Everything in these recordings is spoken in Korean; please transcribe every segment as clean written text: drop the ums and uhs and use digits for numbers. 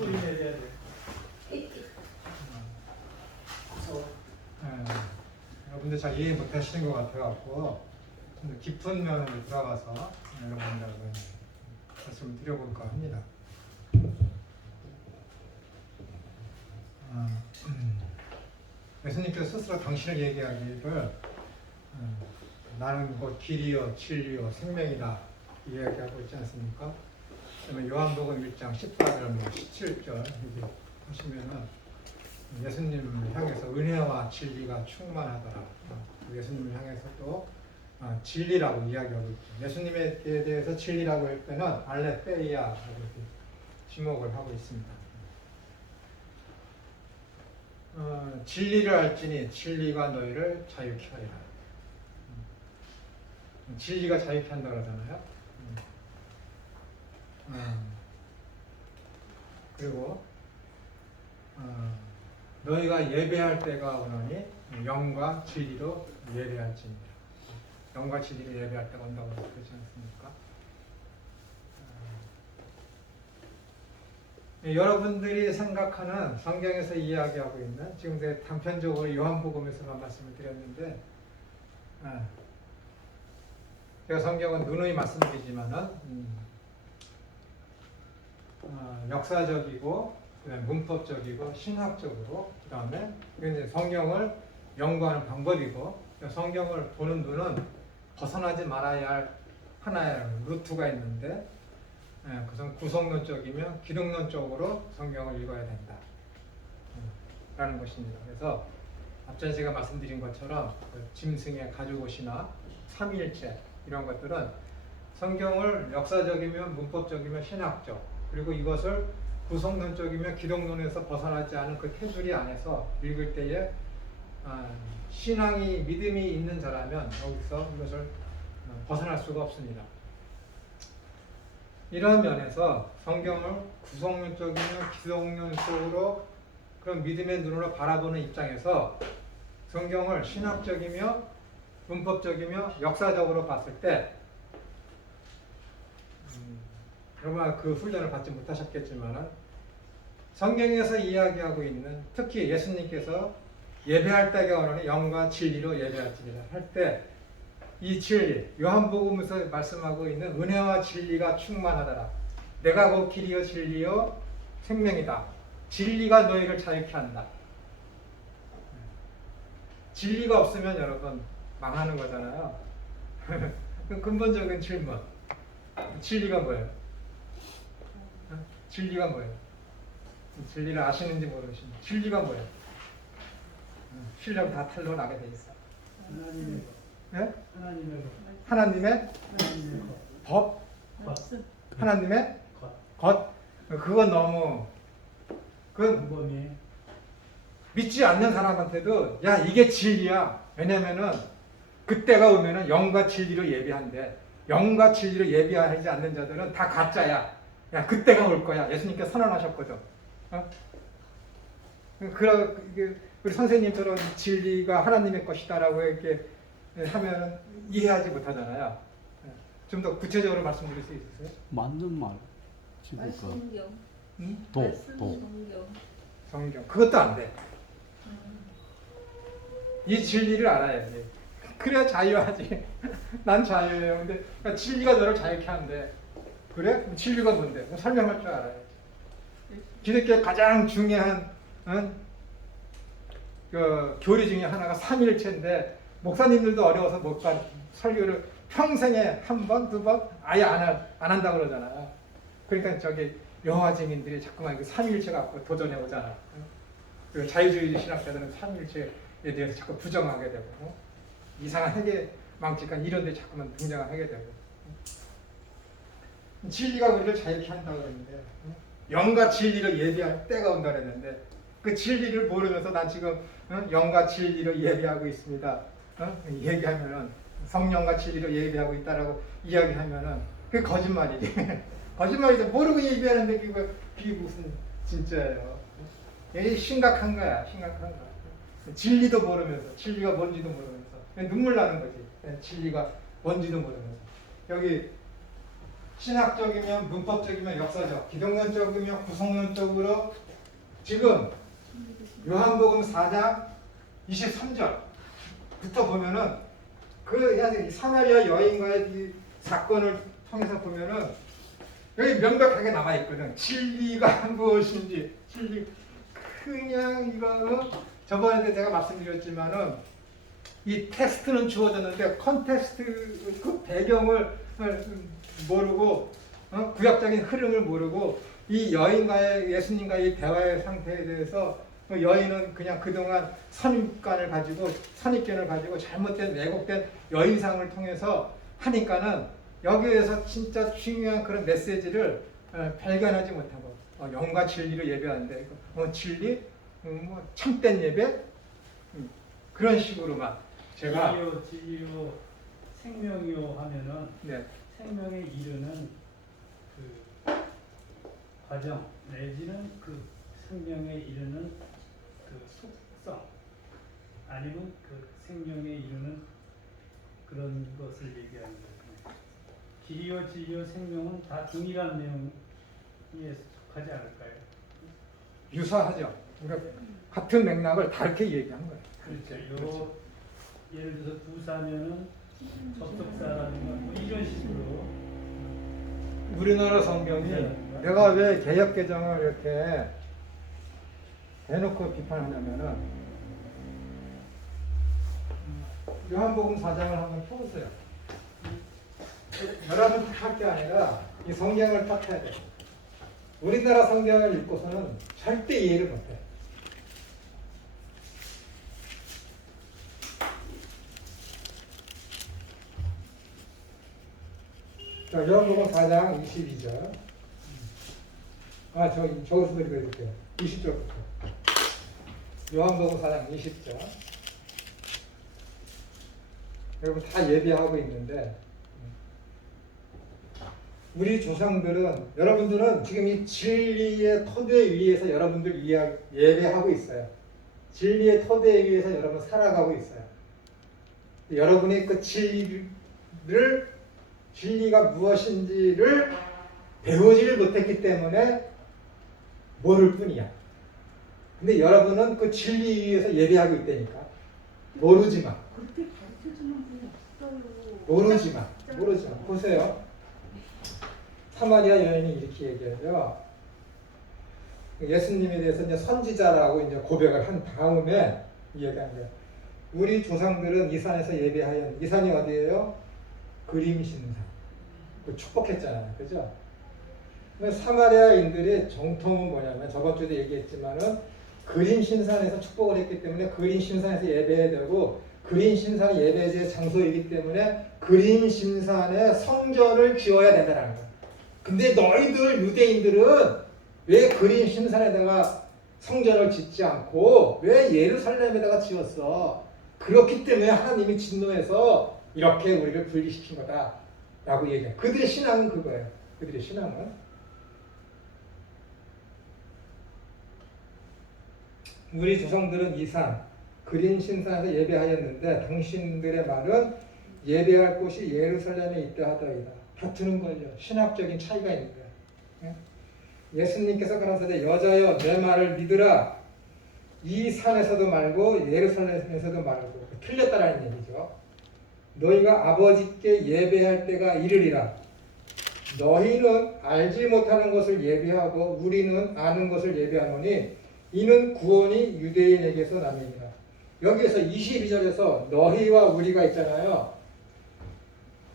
소리 내야 돼. 여러분들 잘 이해 못 하시는 것 같아갖고 깊은 면으로 들어가서 여러분들하고 말씀을 드려볼까 합니다. 예수님께서 스스로 당신을 얘기하기를 나는 곧 길이요 진리요 생명이다 이야기하고 있지 않습니까? 그러면 요한복음 1장 14절 17절 이렇게 보시면은 예수님을 향해서 은혜와 진리가 충만하더라. 예수님을 향해서 또 진리라고 이야기하고 있죠. 예수님에 대해서 진리라고 할 때는 알레페이아 이렇게 지목을 하고 있습니다. 진리를 알지니 진리가 너희를 자유케 하리라. 진리가 자유케 한다고 하잖아요. 그리고 너희가 예배할 때가 오노니 영과 진리로 예배할지니라. 영과 진리로 예배할 때가 온다고 그러지 않습니까? 여러분들이 생각하는 성경에서 이야기하고 있는 지금 제가 단편적으로 요한복음에서만 말씀을 드렸는데 제가 성경은 누누이 말씀드리지만은 역사적이고 문법적이고 신학적으로 그 다음에 이제 성경을 연구하는 방법이고 성경을 보는 눈은 벗어나지 말아야 할 하나의 루트가 있는데 그것은 구속론적이며 기독론적으로 성경을 읽어야 된다 라는 것입니다. 그래서 앞전에 제가 말씀드린 것처럼 짐승의 가죽옷이나 삼위일체 이런 것들은 성경을 역사적이며 문법적이며 신학적 그리고 이것을 구속론적이며 기독론에서 벗어나지 않은 그 테두리 안에서 읽을 때에 신앙이 믿음이 있는 자라면 여기서 이것을 벗어날 수가 없습니다. 이런 면에서 성경을 구속론적이며 기독론 속으로 그런 믿음의 눈으로 바라보는 입장에서 성경을 신학적이며 문법적이며 역사적으로 봤을 때 여러분 그 훈련을 받지 못하셨겠지만 성경에서 이야기하고 있는 특히 예수님께서 예배할 때가 오노니 영과 진리로 예배할지니라 할 때 이 진리 요한복음에서 말씀하고 있는 은혜와 진리가 충만하더라. 내가 곧 길이요 진리요 생명이다. 진리가 너희를 자유케 한다. 진리가 없으면 여러분 망하는 거잖아요. 근본적인 질문. 진리가 뭐예요? 진리가 뭐예요? 진리를 아시는지 모르시는지 진리가 뭐예요? 신령 다 탈로 나게 돼 있어. 하나님의 것. 네? 하나님의 것. 하나님의 법? 하나님의 것? 그건 너무 공범이 믿지 않는 사람한테도 야 이게 진리야. 왜냐면은 그때가 오면은 영과 진리로 예비한대. 영과 진리로 예비하지 않는 자들은 다 가짜야. 야 그때가 올 거야. 예수님께서 선언하셨거든. 우리 선생님처럼 진리가 하나님의 것이다라고 이렇게 하면 이해하지 못하잖아요. 좀 더 구체적으로 말씀드릴 수 있으세요? 맞는 말. 성경. 도. 성경. 그것도 안 돼. 이 진리를 알아야 돼. 그래야 자유하지. 난 자유예요. 근데 그러니까 진리가 너를 자유케 한대. 그래? 그럼 진리가 뭔데? 설명할 줄 알아야지. 기독교의 가장 중요한 그 교리 중에 하나가 삼위일체인데 목사님들도 어려워서 못 간 설교를 평생에 한 번, 두 번 아예 안 한다고 그러잖아요. 그러니까 저기 여호와 증인들이 자꾸만 그 삼위일체 갖고 도전해 오잖아. 그리고 자유주의 신학자들은 삼위일체에 대해서 자꾸 부정하게 되고 이상한 회계 망측한 이런 데 자꾸만 등장하게 되고 진리가 우리를 자유케 한다고 그러는데 영과 진리를 예비할 때가 온다 그랬는데 그 진리를 모르면서 난 지금 영과 진리로 예비하고 있습니다. 얘기하면은 성령과 진리로 예비하고 있다라고 이야기하면은 그게 거짓말이지. 거짓말이죠. 모르고 예비하는데 그게 무슨 진짜예요. 이게 심각한 거야. 심각한 거야. 진리도 모르면서 진리가 뭔지도 모르면서 눈물 나는 거지. 진리가 뭔지도 모르면서 여기 신학적이면 문법적이면 역사적, 기독론적이면 구성론적으로 지금 요한복음 4장 23절부터 보면은 그 사마리아 여인과의 이 사건을 통해서 보면은 여기 명백하게 남아 있거든. 진리가 무엇인지, 진리 그냥 이거 저번에도 제가 말씀드렸지만은 이 텍스트는 주어졌는데 컨텍스트 그 배경을 모르고 구약적인 흐름을 모르고 이 여인과의 예수님과의 대화의 상태에 대해서 그 여인은 그냥 그동안 선입견을 가지고 잘못된 왜곡된 여인상을 통해서 하니까는 여기에서 진짜 중요한 그런 메시지를 발견하지 못하고 영과 진리로 예배하는데 진리, 뭐 참된 예배 그런 식으로만 제가 진리요 생명이요 하면은 네. 생명에 이르는 그 과정 내지는 그 생명에 이르는 그 속성 아니면 그 생명에 이르는 그런 것을 얘기하는 거예요. 길이요 진리요 생명은 다 동일한 내용에 속하지 않을까요? 유사하죠. 그러니까 같은 맥락을 다르게 얘기한 거예요. 그렇죠. 예를 들어서 부사면은 접속사라든가 뭐 이런 식으로 우리나라 성경이 내가 왜 개역 개정을 이렇게 대놓고 비판하냐면은 요한복음 4장을 한번 펴보세요. 여러분 탓할 게 아니라 이 성경을 탓해야 돼. 우리나라 성경을 읽고서는 절대 이해를 못해. 자, 요한복음 4장 22절. 저기서 읽어볼게요. 20절부터. 요한복음 4장 20절. 여러분 다 예배하고 있는데, 우리 조상들은, 여러분들은 지금 이 진리의 토대 위에서 여러분들 예배하고 있어요. 진리의 토대 위에서 여러분 살아가고 있어요. 여러분이 그 진리가 무엇인지를 배우지를 못했기 때문에 모를 뿐이야. 근데 여러분은 그 진리 위에서 예배하고 있다니까. 모르지만. 그렇게 가르쳐주는 분이 없어요. 모르지만. 보세요. 사마리아 여인이 이렇게 얘기하죠. 예수님에 대해서 이제 선지자라고 이제 고백을 한 다음에 얘기한 거예요. 우리 조상들은 이 산에서 예배하였는데, 이 산이 어디예요? 그림신산. 그 축복했잖아요. 그죠? 사마리아인들의 정통은 뭐냐면, 저번 주에도 얘기했지만은, 그림신산에서 축복을 했기 때문에 그림신산에서 예배해야 되고, 그림신산이 예배의 장소이기 때문에 그림신산에 성전을 지어야 된다는 거예요. 근데 너희들 유대인들은 왜 그림신산에다가 성전을 짓지 않고 왜 예루살렘에다가 지었어? 그렇기 때문에 하나님이 진노해서 이렇게 우리를 분리시킨 거다라고 얘기해요. 그들의 신앙은 그거예요. 그들의 신앙은. 우리 조상들은 이 산, 그림신산에서 예배하였는데 당신들의 말은 예배할 곳이 예루살렘에 있다 하더이다. 다투는 거죠. 신학적인 차이가 있는 거예요. 예수님께서 가라사대 여자여 내 말을 믿으라. 이 산에서도 말고 예루살렘에서도 말고 틀렸다라는 얘기죠. 너희가 아버지께 예배할 때가 이르리라. 너희는 알지 못하는 것을 예배하고 우리는 아는 것을 예배하노니 이는 구원이 유대인에게서 남이니라. 여기에서 22절에서 너희와 우리가 있잖아요.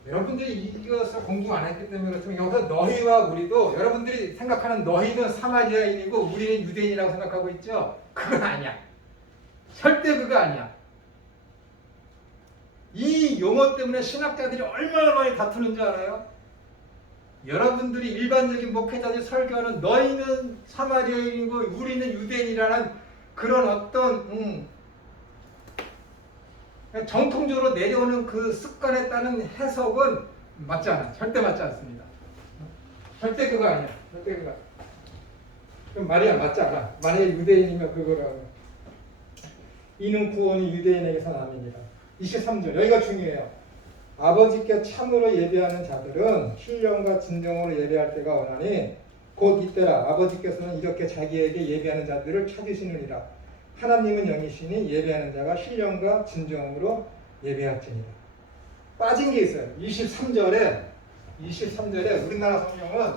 여러분들이 이것을 공부 안 했기 때문에 그렇지만 여기서 너희와 우리도 여러분들이 생각하는 너희는 사마리아인이고 우리는 유대인이라고 생각하고 있죠? 그건 아니야. 절대 그거 아니야. 이 용어 때문에 신학자들이 얼마나 많이 다투는 줄 알아요? 여러분들이 일반적인 목회자들이 설교하는 너희는 사마리아인이고 우리는 유대인이라는 그런 어떤 정통적으로 내려오는 그 습관에 따른 해석은 맞지 않아. 절대 맞지 않습니다. 절대 그거 아니야. 절대 그거. 그럼 말이 안 맞지 않아. 만약에 유대인이면 그거라고. 이는 구원이 유대인에게서 남입니다. 23절. 여기가 중요해요. 아버지께 참으로 예배하는 자들은 신령과 진정으로 예배할 때가 오나니 곧 이때라. 아버지께서는 이렇게 자기에게 예배하는 자들을 찾으시느니라. 하나님은 영이시니 예배하는 자가 신령과 진정으로 예배할지니라. 빠진 게 있어요. 23절에 우리나라 성경은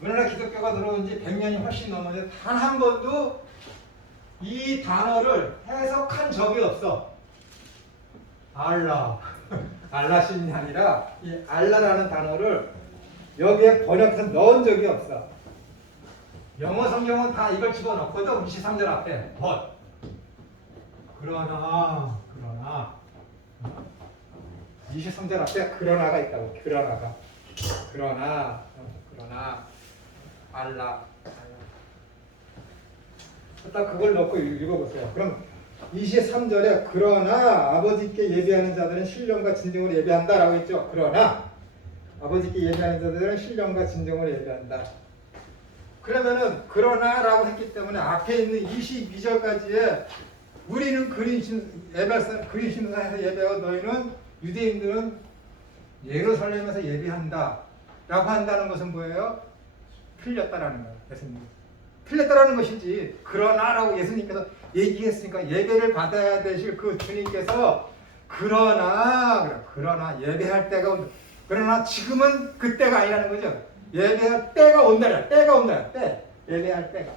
우리나라 기독교가 들어온 지 100년이 훨씬 넘었는데 단 한 번도 이 단어를 해석한 적이 없어. 알라. 알라신이 아니라 이 알라라는 단어를 여기에 번역해서 넣은 적이 없어. 영어 성경은 다 이걸 집어넣거든. 23절 앞에 but. 그러나 23절 앞에 그러나가 있다고. 그러나 알라. 딱 그걸 넣고 읽어보세요. 그럼 23절에 그러나 아버지께 예배하는 자들은 신령과 진정으로 예배한다라고 했죠. 그러나 아버지께 예배하는 자들은 신령과 진정으로 예배한다. 그러면은 그러나라고 했기 때문에 앞에 있는 22절까지에 우리는 그리심산에서 예배하고 너희는 유대인들은 예루살렘에서 예배한다 라고 한다는 것은 뭐예요? 틀렸다라는 거예요. 예수님 틀렸다라는 것이지. 그러나라고 예수님께서 얘기했으니까 예배를 받아야 되실 그 주님께서 그러나 예배할 때가 온다. 그러나 지금은 그때가 아니라는 거죠. 예배할 때가 온다. 때. 예배할 때가.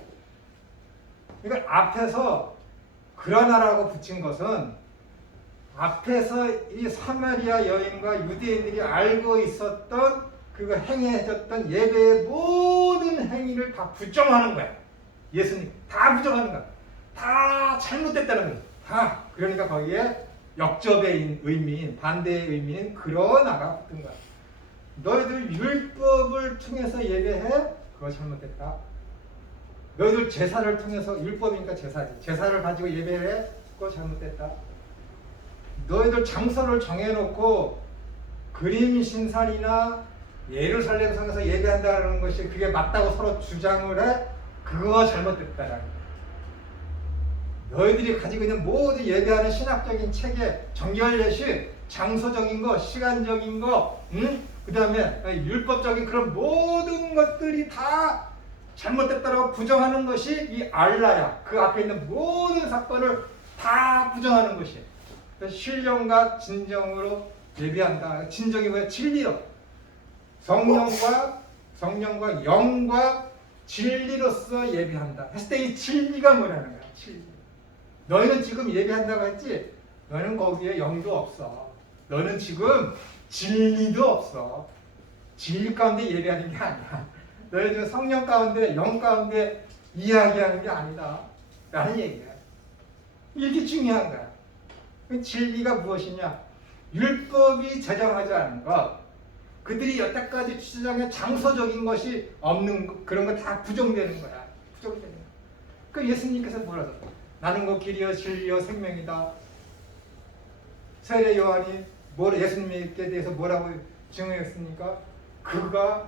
그러니까 앞에서 그러나라고 붙인 것은 앞에서 이 사마리아 여인과 유대인들이 알고 있었던 그거 행해졌던 예배의 모든 행위를 다 부정하는 거야. 예수님 다 부정하는 거야. 다 잘못됐다는 거야. 다. 그러니까 거기에 역접의 의미인 반대의 의미인 그러나가 붙은 거야. 너희들 율법을 통해서 예배해? 그거 잘못됐다. 너희들 제사를 통해서 율법이니까 제사지. 제사를 가지고 예배해? 그거 잘못됐다. 너희들 장소를 정해놓고 그림 신산이나 예루살렘 성에서 예배한다는 것이 그게 맞다고 서로 주장을 해? 그거 잘못됐다라는 거야. 너희들이 가지고 있는 모든 예배하는 신학적인 체계, 정결 예식, 장소적인 거, 시간적인 거, 그 다음에 율법적인 그런 모든 것들이 다 잘못됐다라고 부정하는 것이 이 알라야. 그 앞에 있는 모든 사건을 다 부정하는 것이에요. 그래서 신령과 진정으로 예배한다. 진정이 뭐야? 진리로. 성령과 영과 진리로서 예배한다. 했을 때 이 진리가 뭐라는 거야? 진리. 너희는 지금 예배한다고 했지? 너는 거기에 영도 없어. 너는 지금 진리도 없어. 진리 가운데 예배하는 게 아니야. 너희 지금 성령 가운데 영 가운데 이야기하는 게 아니다 라는 얘기야. 이게 중요한 거야. 진리가 무엇이냐? 율법이 제정하지 않은 것, 그들이 여태까지 주장한 장소적인 것이 없는 그런 거 다 부정되는 거야. 부정되는 거야. 그 예수님께서 뭐라고? 나는 그 길이요 진리요 생명이다. 세례 요한이 예수님에 대해서 뭐라고 증언했습니까? 그가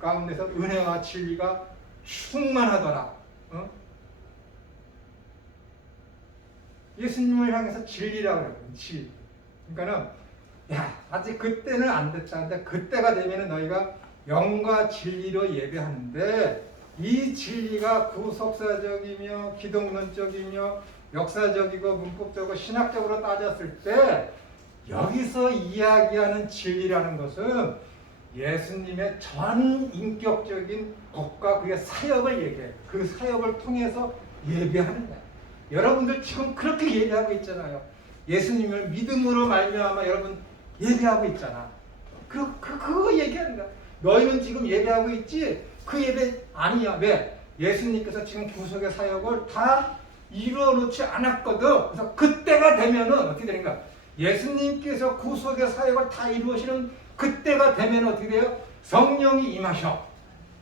가운데서 은혜와 진리가 충만하더라. 예수님을 향해서 진리라고 그래요. 진리. 그러니까는 아직 그때는 안 됐다. 근데 그때가 되면은 너희가 영과 진리로 예배하는데 이 진리가 구속사적이며 기독론적이며 역사적이고 문법적이고 신학적으로 따졌을 때 여기서 이야기하는 진리라는 것은 예수님의 전 인격적인 것과 그의 사역을 얘기해요. 그 사역을 통해서 예배하는 거예요. 여러분들 지금 그렇게 예배하고 있잖아요. 예수님을 믿음으로 말미암아 여러분 예배하고 있잖아. 그거 얘기하는 거야. 너희는 지금 예배하고 있지? 그 예배 아니야. 왜? 예수님께서 지금 구속의 사역을 다 이루어놓지 않았거든. 그래서 그때가 되면은 어떻게 되는가? 예수님께서 구속의 사역을 다 이루시는 그때가 되면 어떻게 돼요? 성령이 임하셔.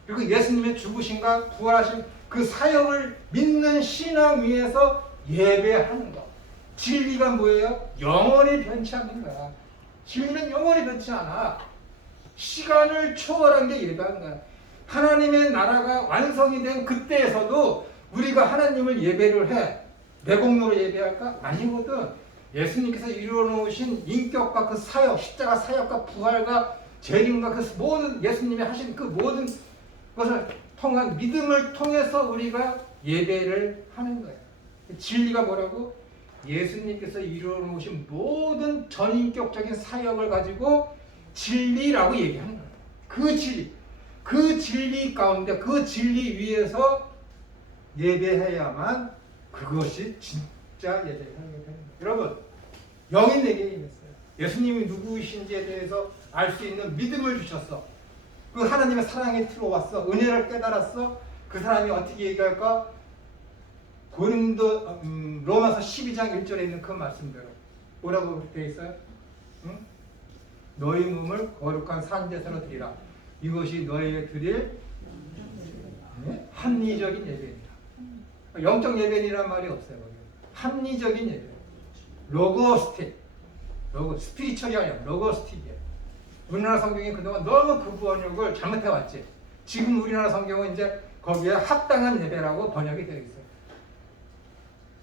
그리고 예수님의 죽으심과 부활하신 그 사역을 믿는 신앙 위에서 예배하는 거. 진리가 뭐예요? 영원히 변치 않는 거야. 진리는 영원히 변치 않아. 시간을 초월한 게 예배하는 거야. 하나님의 나라가 완성이 된 그때에서도 우리가 하나님을 예배를 해. 내 공로로 예배할까? 아니거든. 예수님께서 이루어놓으신 인격과 그 사역, 십자가 사역과 부활과 재림과 그 모든 예수님이 하신 그 모든 것을 통한 믿음을 통해서 우리가 예배를 하는 거예요. 진리가 뭐라고? 예수님께서 이루어놓으신 모든 전인격적인 사역을 가지고 진리라고 얘기하는 거예요. 그 진리 가운데 그 진리 위에서 예배해야만 그것이 진짜 예배하는 거예요. 여러분, 영이 내게 임했어요. 예수님이 누구이신지에 대해서 알 수 있는 믿음을 주셨어. 그 하나님의 사랑에 들어왔어. 은혜를 깨달았어. 그 사람이 어떻게 얘기할까? 로마서 12장 1절에 있는 그 말씀대로 뭐라고 되어 있어요? 응? 너희 몸을 거룩한 산제사로 드리라. 이것이 너희의 드릴 합리적인 예배입니다. 영적 예배이란 말이 없어요. 합리적인 예배. 로고스틱. 스피리처리 아니야. 로고스틱이에요. 우리나라 성경이 그동안 너무 그 번역을 잘못해왔지. 지금 우리나라 성경은 이제 거기에 합당한 예배라고 번역이 되어 있어요.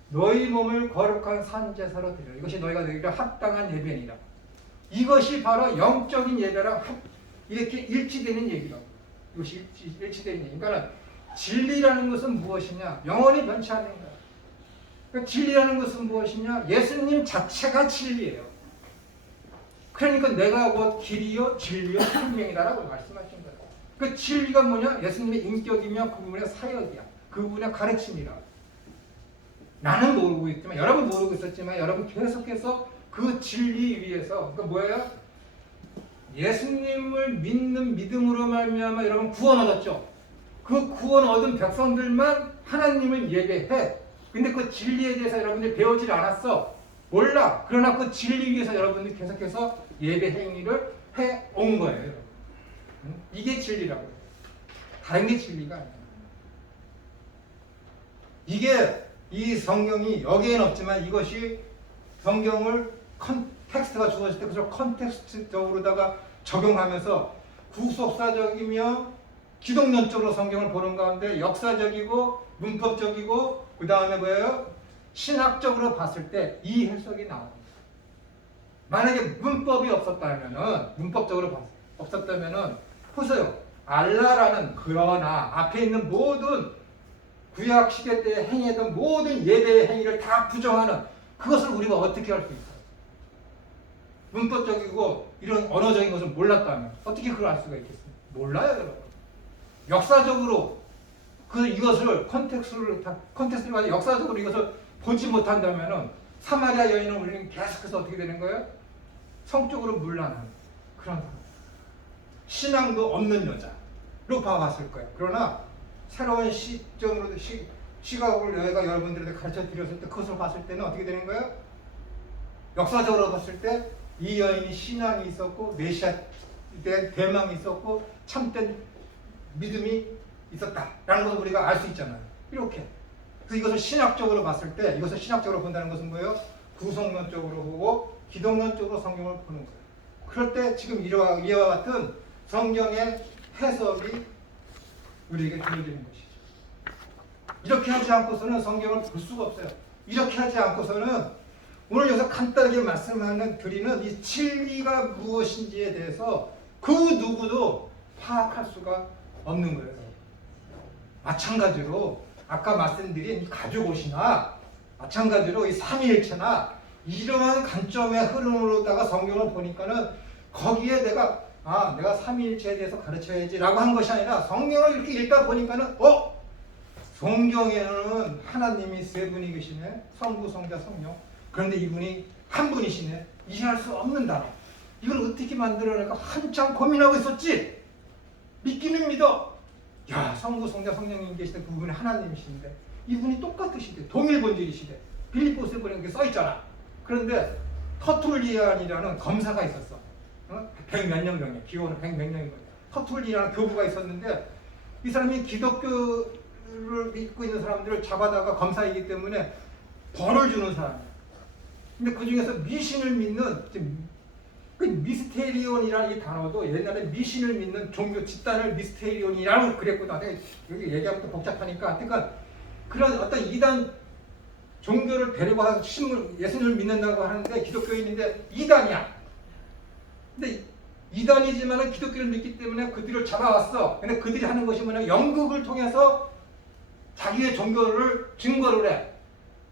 너희 몸을 거룩한 산제사로 드리라. 이것이 너희가 드리려 합당한 예배니라. 이것이 바로 영적인 예배랑 이렇게 일치되는 얘기라고. 이것이 일치되는 얘기. 그러니까 진리라는 것은 무엇이냐? 영원히 변치 않는 거야. 그러니까 진리라는 것은 무엇이냐? 예수님 자체가 진리예요. 그러니까 내가 곧 길이요 진리요 생명이다라고 말씀하신 거예요. 그 진리가 뭐냐? 예수님의 인격이며 그분의 사역이야. 그분의 가르침이라. 나는 모르고 있지만 여러분 모르고 있었지만 여러분 계속해서 그 진리 위에서 그러니까 뭐예요? 예수님을 믿는 믿음으로 말미암아 여러분 구원 얻었죠. 그 구원 얻은 백성들만 하나님을 예배해. 근데 그 진리에 대해서 여러분들이 배우질 않았어. 몰라. 그러나 그 진리 위에서 여러분들이 계속해서 예배 행위를 해온 거예요. 여러분. 이게 진리라고 해요. 다른 게 진리가 아니에요. 이게 이 성경이 여기에는 없지만 이것이 성경을 텍스트가 주어질 때 그걸 컨텍스트적으로다가 적용하면서 구속사적이며 기독론적으로 성경을 보는 가운데 역사적이고 문법적이고 그 다음에 뭐예요? 신학적으로 봤을 때 이 해석이 나옵니다. 만약에 문법이 문법적으로 없었다면은 보세요. 알라라는 그러나 앞에 있는 모든 구약 시대 때 행했던 모든 예배의 행위를 다 부정하는 그것을 우리가 어떻게 할 수 있어요? 문법적이고 이런 언어적인 것을 몰랐다면 어떻게 그걸 알 수가 있겠습니까? 몰라요, 여러분. 역사적으로 이것을 컨텍스트를 가지고 역사적으로 이것을 보지 못한다면은 사마리아 여인은 우리는 계속해서 어떻게 되는 거예요? 성적으로 문란한 그런 사람. 신앙도 없는 여자로 봐왔을 거예요. 그러나 새로운 시점으로 시각을 내가 여러분들한테 가르쳐 드렸을 때 그것을 봤을 때는 어떻게 되는 거예요? 역사적으로 봤을 때 이 여인이 신앙이 있었고 메시아에 대한 대망이 있었고 참된 믿음이 있었다라는 것을 우리가 알 수 있잖아요. 이렇게. 그래서 이것을 신학적으로 봤을 때 이것을 신학적으로 본다는 것은 뭐예요? 구속론적으로 보고 기독론적으로 성경을 보는 거예요. 그럴 때 지금 이와 같은 성경의 해석이 우리에게 주어지는 것이죠. 이렇게 하지 않고서는 성경을 볼 수가 없어요. 이렇게 하지 않고서는 오늘 여기서 간단하게 드리는 이 진리가 무엇인지에 대해서 그 누구도 파악할 수가 없는 거예요. 마찬가지로 아까 말씀드린 이 가족옷이나 마찬가지로 이 삼위일체나 이러한 관점의 흐름으로다가 성경을 보니까는 거기에 내가 삼위일체에 대해서 가르쳐야지라고 한 것이 아니라 성경을 이렇게 읽다 보니까는 성경에는 하나님이 세 분이 계시네. 성부, 성자, 성령. 그런데 이분이 한 분이시네. 이해할 수 없는 단어. 이걸 어떻게 만들어낼까 한참 고민하고 있었지. 믿기는 믿어. 야, 성부, 성자, 성령님 계시던 그분이 하나님이신데 이분이 똑같으시대. 동일 본질이시대. 빌립보스에 보니까 써있잖아. 그런데 터툴리안이라는 검사가 있었어. 100몇 년 경에 기원은 100몇 년인 거예요. 터툴리안이라는 교부가 있었는데 이 사람이 기독교를 믿고 있는 사람들을 잡아다가 검사이기 때문에 벌을 주는 사람이에요. 근데 그 중에서 미신을 믿는 그 미스테리온이라는 이 단어도 옛날에 미신을 믿는 종교 집단을 미스테리온이라고 그랬거든. 여기 얘기하면 또 복잡하니까 그러니까 그런 어떤 이단 종교를 데리고 와서 예수님을 믿는다고 하는데 기독교인인데 이단이야. 근데 이단이지만은 기독교를 믿기 때문에 그들을 잡아왔어. 근데 그들이 하는 것이 뭐냐? 연극을 통해서 자기의 종교를 증거를 해.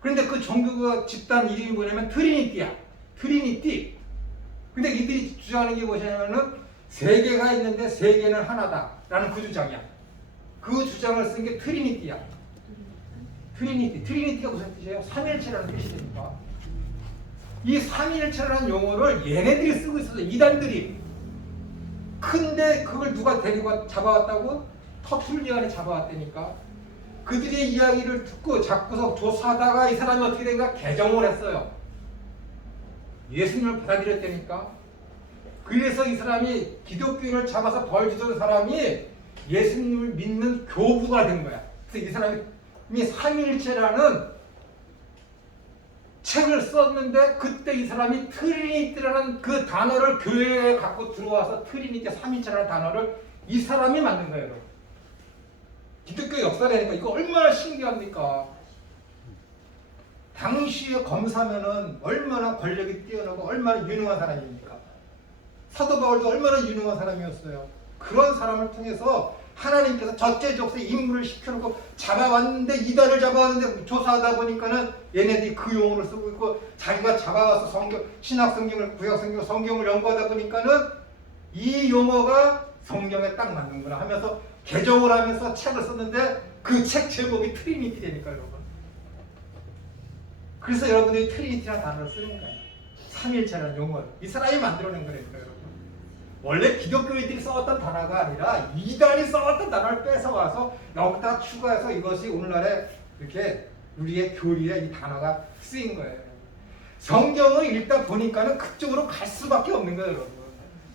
그런데 그 종교가 집단 이름이 뭐냐면 트리니티야. 트리니티. 근데 이들이 주장하는 게 뭐냐면은 세 개가 있는데 세 개는 하나다라는 그 주장이야. 그 주장을 쓴 게 트리니티야. 트리니티. 트리니티가 무슨 뜻이에요? 삼일체라는 뜻이 됩니다. 이 삼일체라는 용어를 얘네들이 쓰고 있어서 이단들이. 근데 그걸 누가 데리고 잡아왔다고? 터툴리안이 잡아왔다니까. 그들의 이야기를 듣고 자꾸서 조사하다가 이 사람이 어떻게 된가? 개종을 했어요. 예수님을 받아들였다니까. 그래서 이 사람이 기독교인을 잡아서 벌 주던 사람이 예수님을 믿는 교부가 된 거야. 그래서 이 사람이 삼일체라는 책을 썼는데 그때 이 사람이 트리니티라는 그 단어를 교회에 갖고 들어와서 트리니티 삼일체라는 단어를 이 사람이 만든 거예요. 여러분. 기독교 역사라니까 이거 얼마나 신기합니까? 당시의 검사면은 얼마나 권력이 뛰어나고 얼마나 유능한 사람입니까? 사도 바울도 얼마나 유능한 사람이었어요. 그런 사람을 통해서 하나님께서 적재적소에 임무를 시켜놓고 잡아왔는데 이단을 잡아왔는데 조사하다 보니까는 얘네들이 그 용어를 쓰고 있고 자기가 잡아와서 성경, 신약 성경을 구약 성경, 성경을 연구하다 보니까는 이 용어가 성경에 딱 맞는구나 하면서 개종을 하면서 책을 썼는데 그 책 제목이 트리니티 되니까 여러분. 그래서 여러분들이 트리니티라는 단어를 쓰는 거예요. 삼일체라는 용어를 이 사람이 만들어낸 거라니까 여러분. 원래 기독교인들이 써왔던 단어가 아니라 이단이 써왔던 단어를 뺏어와서 여기다 추가해서 이것이 오늘날에 이렇게 우리의 교리에 이 단어가 쓰인 거예요. 성경을 읽다 보니까는 그쪽으로 갈 수밖에 없는 거예요, 여러분.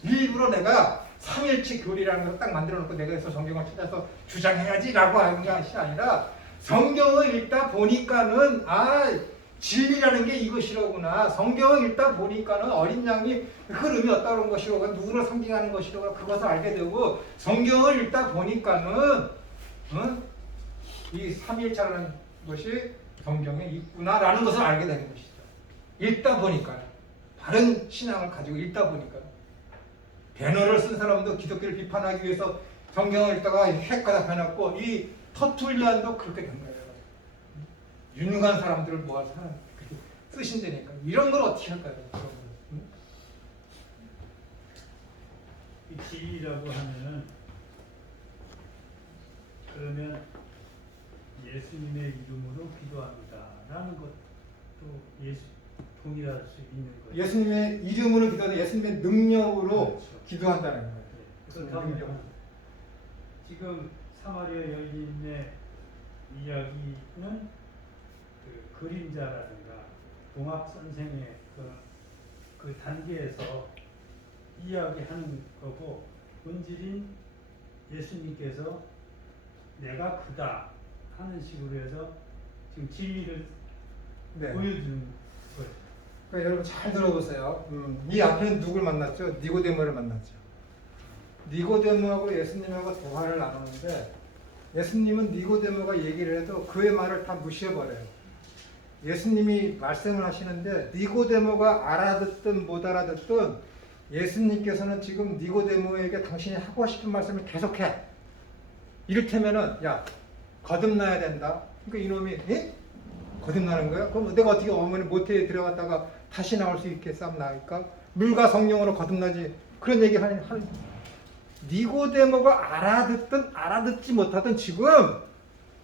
일부러 내가 삼일체 교리라는 걸 딱 만들어 놓고 내가 그래서 성경을 찾아서 주장해야지라고 하는 것이 아니라 성경을 읽다 보니까는 진리라는 게 이것이로구나. 성경을 읽다 보니까는 어린 양이 흐름이 어떠한 것이로구나. 누구를 상징하는 것이로구나. 그것을 알게 되고 성경을 읽다 보니까는 이 삼일체라는 것이 성경에 있구나라는 것을 알게 되는 것이죠. 읽다 보니까 바른 신앙을 가지고 읽다 보니까 배너를 쓴 사람도 기독교를 비판하기 위해서 성경을 읽다가 핵가닥 해놨고 이 터툴리안도 그렇게 된 거예요. 유능한 사람들을 모아서 그렇게 쓰신다니까. 이런 걸 어떻게 할까요? 이 진리라고 하면은 그러면 예수님의 이름으로 기도합니다라는 것도 동일할 수 있는 거예요. 예수님의 이름으로 기도하는 예수님의 능력으로 그렇죠. 기도한다는 거예요. 그렇다면 지금 사마리아 여인의 이야기는 그 그림자라든가 동학 선생의 그 단계에서 이야기하는 거고 본질인 예수님께서 내가 그다 하는 식으로 해서 지금 진리를 보여주는 거예요. 그러니까 여러분 잘 들어보세요. 이 앞에는 누굴 만났죠? 니고데모를 만났죠. 니고데모하고 예수님하고 대화를 나누는데 예수님은 니고데모가 얘기를 해도 그의 말을 다 무시해버려요. 예수님이 말씀을 하시는데 니고데모가 알아듣든 못 알아듣든 예수님께서는 지금 니고데모에게 당신이 하고 싶은 말씀을 계속해. 이를테면은 야 거듭나야 된다. 그러니까 이놈이 거듭나는 거야? 그럼 내가 어떻게 어머니 모태에 들어갔다가 다시 나올 수 있겠습니까? 물과 성령으로 거듭나지. 그런 얘기 하는 니고데모가 알아듣든 알아듣지 못하든 지금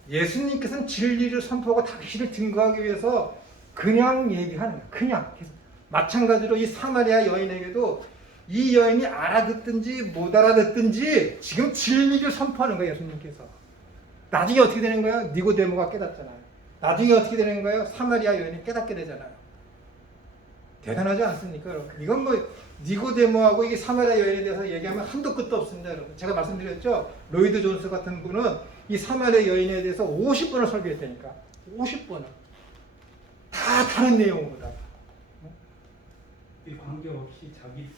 예수님께서는 진리를 선포하고 당신을 증거하기 위해서 그냥 얘기하는 거야. 그냥 계속. 마찬가지로 이 사마리아 여인에게도 이 여인이 알아듣든지 못 알아듣든지 지금 진리를 선포하는 거예요. 예수님께서. 나중에 어떻게 되는 거예요? 니고데모가 깨닫잖아요. 나중에 어떻게 되는 거예요? 사마리아 여인이 깨닫게 되잖아요. 대단하지 않습니까, 여러분? 이건 뭐 니고데모하고 이게 사마리아 여인에 대해서 얘기하면 한도 끝도 없습니다, 여러분. 제가 말씀드렸죠. 로이드 존스 같은 분은 이 사마리아 여인에 대해서 50번을 설교했다니까. 50번을. 다 다른 내용으로. 이 관계없이 자기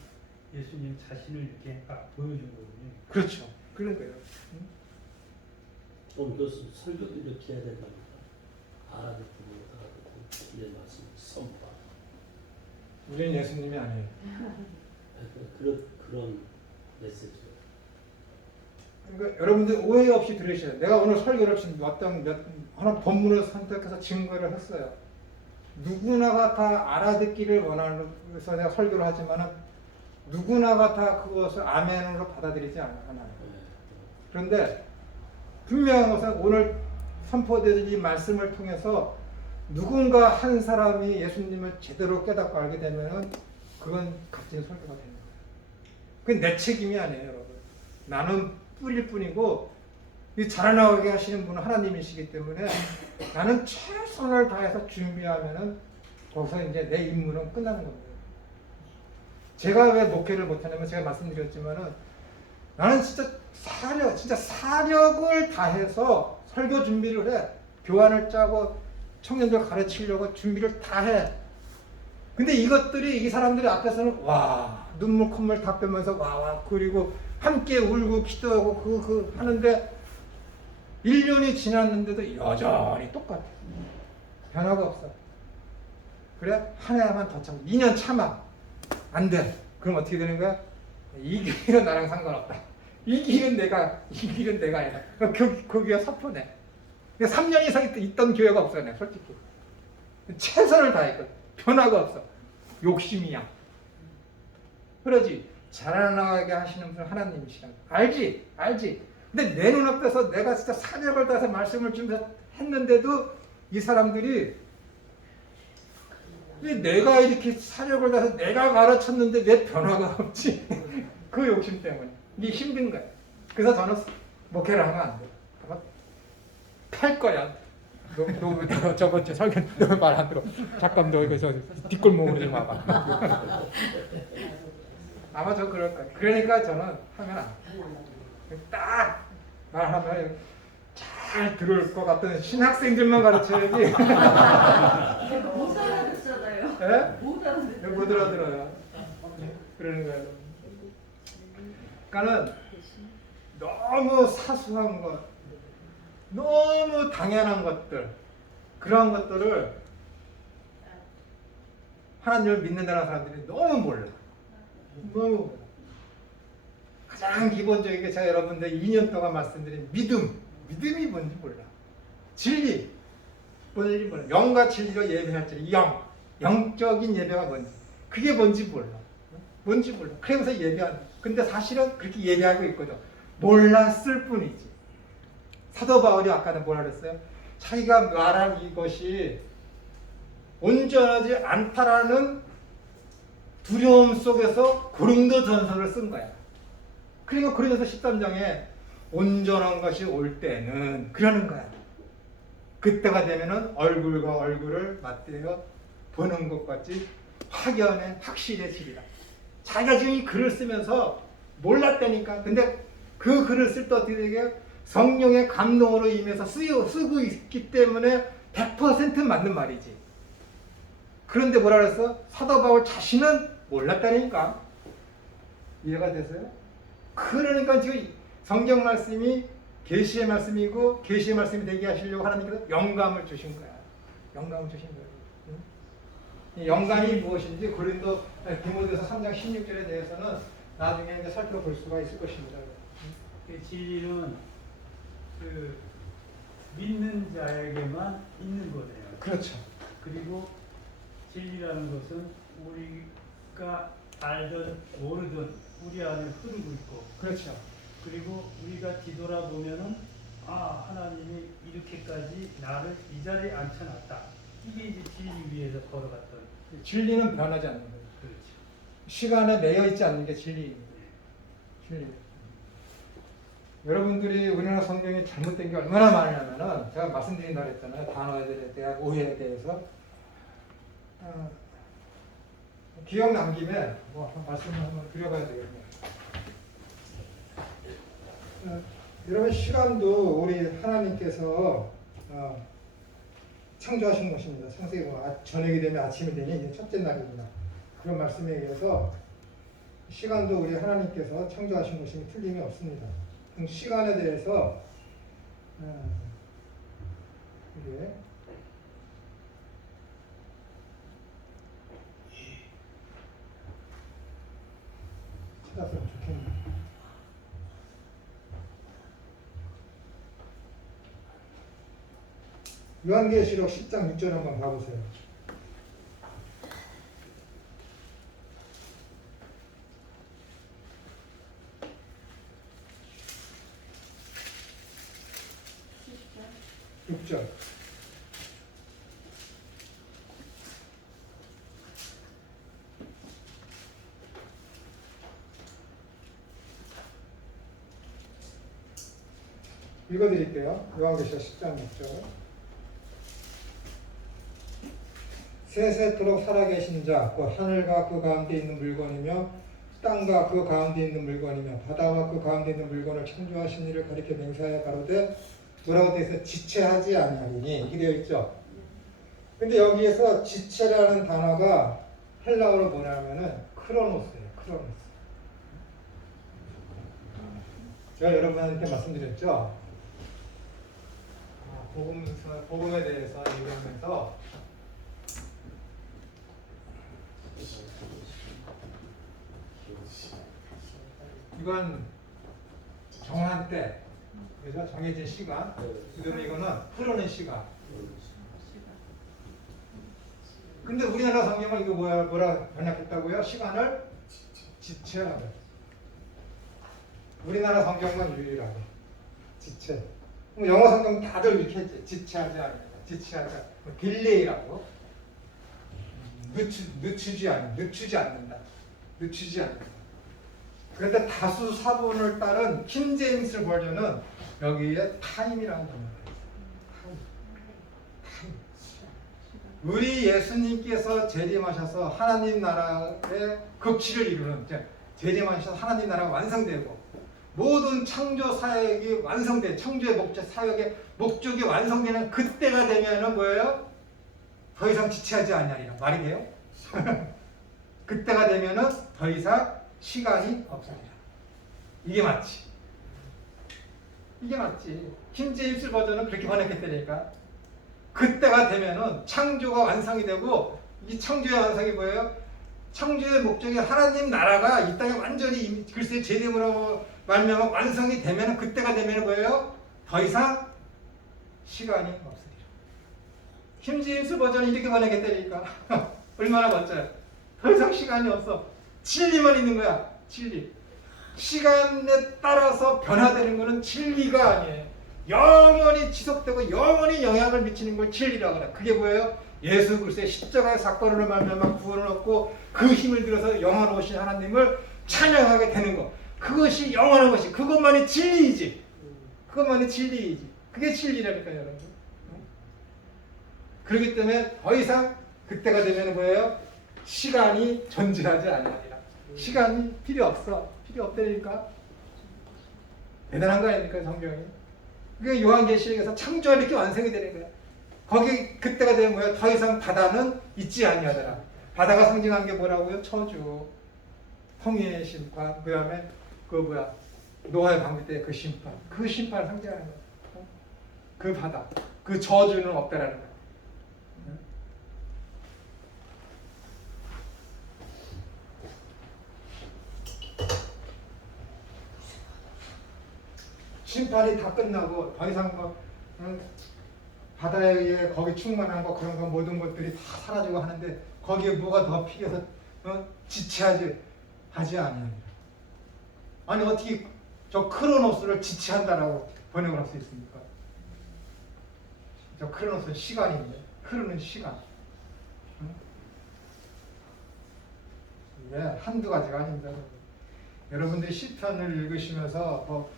예수님 자신을 이렇게 딱 보여준 거군요. 그렇죠. 그런 거예요. 좀 더 설교도 이렇게 해야 된답니다. 알아듣고 못 알아듣고. 이제 말씀 선바. 우리는 예수님이 아니에요. 그런 메시지. 그러니까 여러분들 오해 없이 들으셔야 돼요. 내가 오늘 설교를 지금 하나 본문을 선택해서 증거를 했어요. 누구나가 다 알아듣기를 원하는 그래서 내가 설교를 하지만은 누구나가 다 그것을 아멘으로 받아들이지 않아요. 그런데 분명한 것은 오늘 선포된 이 말씀을 통해서 누군가 한 사람이 예수님을 제대로 깨닫고 알게 되면은 그건 값진 설교가 되는 거예요. 그건 내 책임이 아니에요, 여러분. 나는 뿌릴 뿐이고 이 자라나게 하시는 분은 하나님이시기 때문에 나는 최선을 다해서 준비하면은 거기서 이제 내 임무는 끝나는 겁니다. 제가 왜 목회를 못하냐면 제가 말씀드렸지만은 나는 진짜 사력을 다해서 설교 준비를 해. 교환을 짜고 청년들 가르치려고 준비를 다 해. 근데 이것들이 이 사람들이 앞에서는 와 눈물 콧물 다 빼면서 와 그리고 함께 울고 기도하고 하는데 1년이 지났는데도 여전히 똑같아. 변화가 없어. 그래? 한 해만 더 참아. 2년 참아. 안 돼. 그럼 어떻게 되는 거야? 이 길은 나랑 상관없다. 이 길은 내가 아니다. 거기가 사표네. 3년 이상 있던 교회가 없어요, 내가 솔직히. 최선을 다했거든. 변화가 없어. 욕심이야. 그러지. 자라나게 하시는 분은 하나님이시라는 거. 알지. 근데 내 눈앞에서 내가 진짜 사력을 다해서 말씀을 준비했는데도 이 사람들이 왜 내가 이렇게 사력을 다해서 내가 가르쳤는데 왜 변화가 없지? 그 욕심 때문에. 이게 힘든 거야. 그래서 저는 목회를 하면 안 돼. 아마 팔 거야. 너 저번 주에 설교 너 말 안 들어. 잠깐 너 이거 뒷골목으로 좀 와봐. 아마 저 그럴 거야. 그러니까 저는 하면 안 돼. 딱 말하면 잘 들을 것 같은 신학생들만 가르쳐야지. 못 알아듣잖아요. 예? 못 알아듣. 못 알아들어요. 그러는 거예요. 그러니까는 너무 사소한 것, 너무 당연한 것들, 그런 것들을 하나님을 믿는다는 사람들이 너무 몰라. 너무 몰라. 가장 기본적인 게 제가 여러분들 2년 동안 말씀드린 믿음이 뭔지 몰라. 진리, 뭔지 몰라. 영과 진리로 예배할 줄, 영적인 예배가 뭔지, 그게 뭔지 몰라. 그래서 예배한다. 근데 사실은 그렇게 예배하고 있거든. 몰랐을 뿐이지. 사도 바울이 아까는 뭐라 그랬어요? 자기가 말한 이것이 온전하지 않다라는 두려움 속에서 고린도 전서를 쓴 거야. 그리고 고린도서 13장에 온전한 것이 올 때는 그러는 거야. 그때가 되면은 얼굴과 얼굴을 맞대어 보는 것 같이 확실해지리라. 자기가 지금 이 글을 쓰면서 몰랐다니까. 근데 그 글을 쓸 때 어떻게 되게 성령의 감동으로 임해서 쓰고 있기 때문에 100% 맞는 말이지. 그런데 뭐라 그랬어? 사도 바울 자신은 몰랐다니까. 이해가 되세요? 그러니까 지금 성경 말씀이 계시의 말씀이고 계시의 말씀이 되게 하시려고 하나님께서 영감을 주신 거야. 영감을 주신 거예요. 이 영감이 무엇인지 디모데서 3장 16절에 대해서는 나중에 이제 살펴볼 수가 있을 것입니다. 그 진리는 그 믿는 자에게만 있는 거예요. 그렇죠. 그리고 진리라는 것은 우리가 알든 모르든 우리 안에 흐르고 있고, 그렇죠. 그리고 우리가 뒤돌아보면은 하나님이 이렇게까지 나를 이 자리에 앉혀놨다. 이게 이제 진리 위에서 걸어갔던. 진리는 변하지 않는 거예요. 그렇죠. 시간에 매여 있지 않는 게 진리입니다. 진리. 여러분들이 우리나라 성경이 잘못된 게 얼마나 많으냐면은 제가 말씀드린다고 했잖아요. 단어에 대한 오해에 대해서. 기억 난 김에 말씀을 한번 드려봐야 되겠네요. 여러분 시간도 우리 하나님께서 창조하신 것입니다. 창세기 저녁이 되면 아침이 되니 이제 첫째 날입니다. 그런 말씀에 의해서 시간도 우리 하나님께서 창조하신 것임이 틀림이 없습니다. 그럼 시간에 대해서 이게 요한계시록 10장 6절 한번 봐보세요. 진짜 6절. 읽어드릴게요. 요한계시록 10장 6절. 세세토록 살아계신 자, 그 하늘과 그 가운데 있는 물건이며 땅과 그 가운데 있는 물건이며 바다와 그 가운데 있는 물건을 창조하신 이를 가리켜 맹세하여 가로되 뭐라고 되어 있어요? 지체하지 아니하리니 이렇게 되어 있죠. 근데 여기에서 지체라는 단어가 헬라어로 뭐냐면은 크로노스예요. 크로노스. 제가 여러분한테 말씀드렸죠. 복음에 대해서 얘기하면서 이건 정한 때, 그래서 정해진 시간, 그다음에 이거는 흐르는 시간. 근데 우리나라 성경은 이거 뭐라 번역했다고요? 시간을 지체하라고. 우리나라 성경만 유일하게 지체. 영어 성경 다들 이렇게 했지. 지체하지 않는다. 지체하지 않는다. 딜레이라고. 늦추지 않는다. 늦추지 않는다. 그런데 다수 사본을 따른 킹제임스 버전은 여기에 타임이라고 합니다. 타임. 우리 예수님께서 재림하셔서 하나님 나라의 극치를 이루는, 재림하셔서 하나님 나라가 완성되고 모든 창조 사역이 완성돼, 창조의 목적, 사역의 목적이 완성되는 그때가 되면은 뭐예요? 더 이상 지체하지 않냐리라. 말이 돼요? 그때가 되면은 더 이상 시간이 없으리라. 이게 맞지. 이게 맞지. 킹제임스 버전은 그렇게 번역했다니까. 그때가 되면은 창조가 완성이 되고, 이 창조의 완성이 뭐예요? 창조의 목적이 하나님 나라가 이 땅에 완전히 글쎄 재림으로 말미암아 완성이 되면은 그때가 되면은 뭐예요? 더 이상 시간이 없으리라. 킹제임스 버전이 이렇게 번역했다니까. 얼마나 멋져요. 더 이상 시간이 없어. 진리만 있는 거야. 진리. 시간에 따라서 변화되는 것은 진리가 아니에요. 영원히 지속되고 영원히 영향을 미치는 걸 진리라고 그래. 그게 뭐예요? 예수 그리스도의 십자가의 사건으로 말미암아 구원을 얻고 그 힘을 들어서 영원하신 하나님을 찬양하게 되는 것. 그것이 영원한 것이, 그것만이 진리이지. 그것만이 진리이지. 그게 진리라니까요, 여러분. 그렇기 때문에 더 이상 그때가 되면 뭐예요? 시간이 존재하지 않으리라. 시간이 필요 없어. 필요 없다니까. 대단한 거 아닙니까, 성경이? 그게 요한계시록에서 창조가 이렇게 완성이 되는 거야. 거기 그때가 되면 뭐야? 더 이상 바다는 있지 아니하더라. 바다가 상징한 게 뭐라고요? 저주, 홍해의 심판, 그 다음에 노아의 방비 때 그 심판, 그 심판을 상징하는 거야. 그 바다, 그 저주는 없다라는 거야. 심판이 다 끝나고 더 이상 바다에 의해 거기 충만한 거 그런 거 모든 것들이 다 사라지고 하는데 거기에 뭐가 더 필요해서 지체하지 아니하니라. 아니 어떻게 저 크로노스를 지체한다라고 번역을 할 수 있습니까? 저 크로노스는 시간인데, 흐르는 시간. 이게 한두 가지가 아닙니다. 여러분들이 시편을 읽으시면서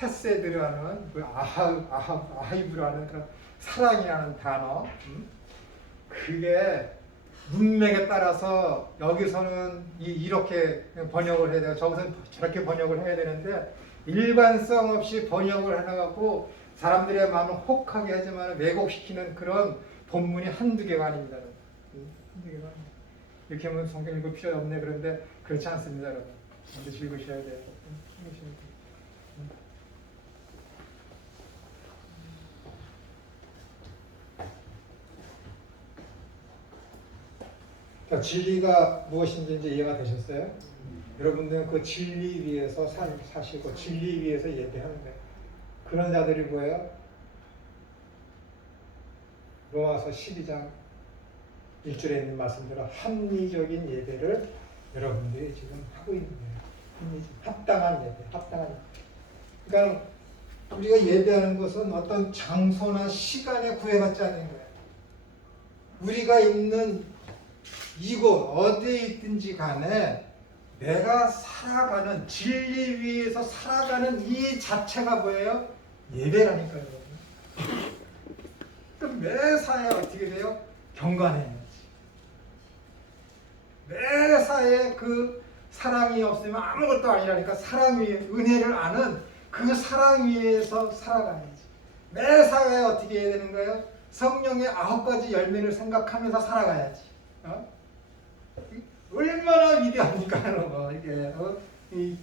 헤세드라는 그 아하이브라는 그런 사랑이라는 단어, 그게 문맥에 따라서 여기서는 이렇게 번역을 해야 돼요. 저기서는 저렇게 번역을 해야 되는데 일관성 없이 번역을 해놔갖고 사람들의 마음을 혹하게 하지만 왜곡시키는 그런 본문이 한두 개가 아닙니다. 한두 개가 아닙니다. 이렇게 하면 성경 읽을 필요 없네. 그런데 그렇지 않습니다, 여러분. 반드시 읽으셔야 돼요. 자, 진리가 무엇인지 이제 이해가 되셨어요? 여러분들은 그 진리 위에서 사시고 진리 위에서 예배하는 거예요. 그런 자들이 뭐예요? 로마서 12장 1절에 있는 말씀대로 합리적인 예배를 여러분들이 지금 하고 있는 거예요. 합당한 예배, 합당한 예배. 그러니까 우리가 예배하는 것은 어떤 장소나 시간에 구애받지 않는 거예요. 우리가 있는 이곳 어디에 있든지 간에 내가 살아가는 진리 위에서 살아가는 이 자체가 뭐예요? 예배라니까요. 그럼 매사에 어떻게 돼요? 경건해야지. 매사에 그 사랑이 없으면 아무것도 아니라니까. 사랑 위에 은혜를 아는 그 사랑 위에서 살아가야지. 매사에 어떻게 해야 되는 거예요? 성령의 9가지 열매를 생각하면서 살아가야지. 얼마나 위대합니까, 여러분. 이게 이